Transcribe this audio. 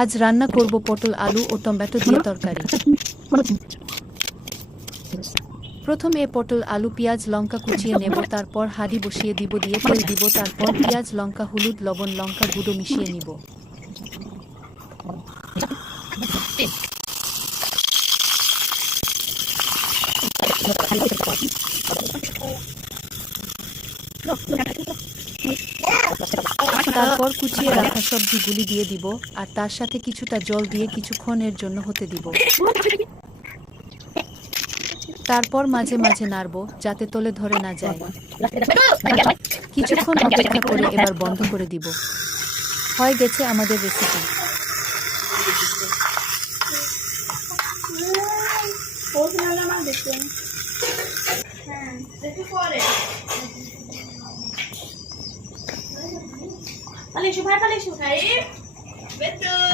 আজ রান্না করব পটল আলু ও টমেটো দিয়ে তরকারি। প্রথমে পটল আলু পেঁয়াজ লঙ্কা কুচিয়ে নেব, তারপর হাঁড়ি বসিয়ে দিব, দিয়ে তেল দিব, তারপর পেঁয়াজ লঙ্কা হলুদ লবণ লঙ্কা গুঁড়ো মিশিয়ে নিব। তারপর কুচিয়ে রাখা সবজিগুলি দিয়ে দিব আর তার সাথে কিছুটা জল দিয়ে কিছুক্ষণের জন্য হতে দিব। তারপর মাঝে মাঝে নাড়ব যাতে তলে ধরে না যায়। কিছুক্ষণ অপেক্ষা করে এবার বন্ধ করে দিব। হয়ে গেছে আমাদের রেসিপি। Paling syukur, betul.